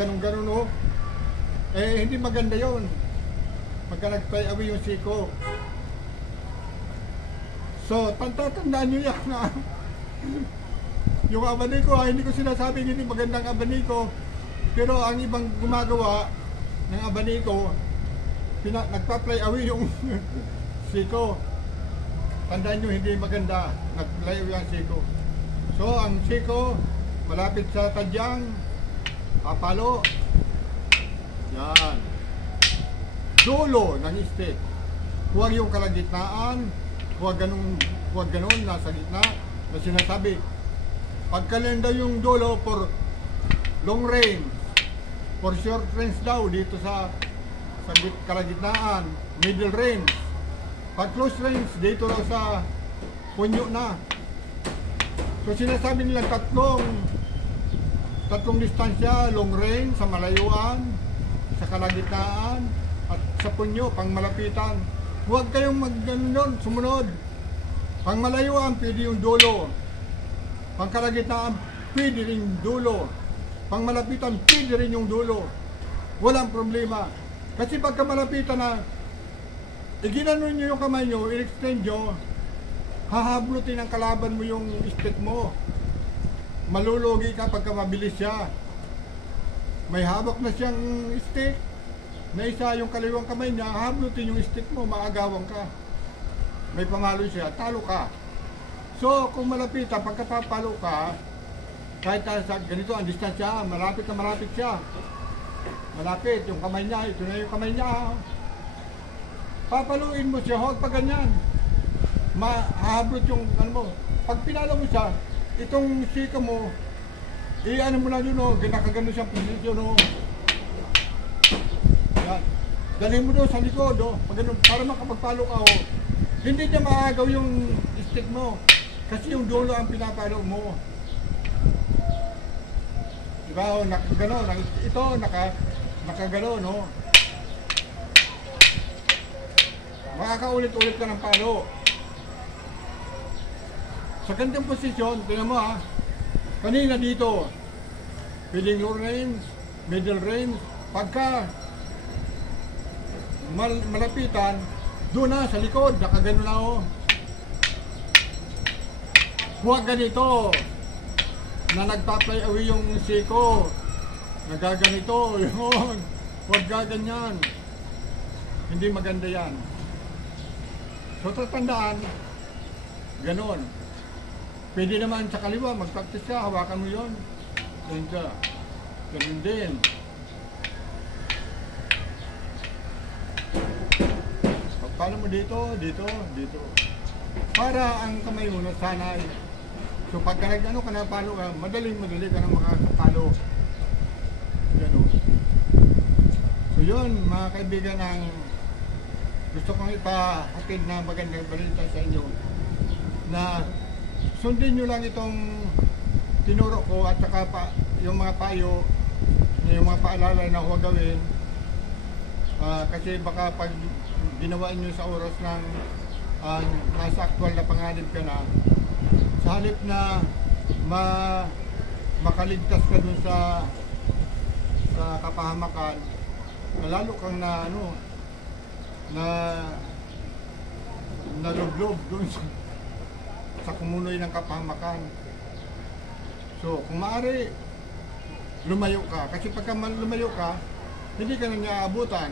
ganun-ganun, oh. Eh, hindi maganda yon. Pagka nag-fly away yung siko. So, tatandaan nyo yan, ha? Yung abaniko, ha, hindi ko sinasabing hindi magandang abaniko. Pero ang ibang gumagawa ng abaniko, nagpa-fly away yung siko. Tandaan nyo, hindi maganda. Nag-fly away ang siko. So, ang siko, malapit sa tadyang, papalo. Yan. Dulo ng stick. Huwag yung kalagitnaan. Huwag ganun, nasa gitna. Na sinasabi, pagkalenda yung dulo for long range, for short range daw dito sa kalagitnaan, middle range. Pag close range, dito daw sa punyo na. So sinasabi nila tatlong distansya, long range, sa malayuan, sa kalagitnaan, at sa punyo, pang malapitan. Huwag kayong mag-ganon, sumunod. Pang malayuan, pwede yung dulo. Pang kalagitnaan, pwede rin yung dulo. Pang malapitan, pwede rin yung dulo. Walang problema. Kasi pagka malapitan na, iginanon nyo yung kamay nyo, i-extend nyo, hahablutin ang kalaban mo yung stick mo. Malulugi ka pagka mabilis siya. May hawak na siyang stick, na isa yung kaliwang kamay niya, hablutin yung stick mo, maagawan ka. May pamalo siya, talo ka. So, kung malapitan, pagkapapalo ka, kahit sa ganito ang distansya, malapit siya. Malapit, yung kamay niya, ito na yung kamay niya. Papaluin mo siya, huwag pa ganyan. Mahablot yung, ano mo, pag pinalo mo siya, itong sika mo, ano mo lang yun, ginakagano siyang posisyon, Yan. Dalhin mo doon sa likod, para makapagpalo ka, Hindi niya maagaw yung stick mo, kasi yung dulo ang pinapalo mo. Diba, nakagano, ito, nakagano, Makakaulit-ulit ka ng palo. Sa ganitong posisyon, tingnan mo, kanina dito, pwedeng low range, middle range, pagka malapitan, doon na sa likod, nakagano na, Huwag ganito, na nagpa-fly away yung siko, nagaganito, yun. Huwag gaganyan. Hindi maganda yan. So, tatandaan, ganon. Pwede naman sa kaliwa, mag-practice ka, hawakan mo yun. Ganun ka. Ganun din. Paano mo dito, dito, dito. Para ang kamay mo nasanay. So pagka nag-ano ka na, palo ka, madali ka na makakapalo. Ganun. So yun, mga kaibigan, ang gusto kong ipahatid na magandang balita sa inyo, na sundin nyo lang itong tinuro ko, at saka yung mga payo, yung mga paalala na huwag gawin, kasi baka pag ginawa nyo sa oras ng nasa actual na panganib ka na, sa halip na makaligtas ka dun sa kapahamakan, lalo kang nalublob dun sa kumunoy ng kapahamakan. So, kung maaari, lumayo ka. Kasi pagka lumayo ka, hindi ka na niya aabutan.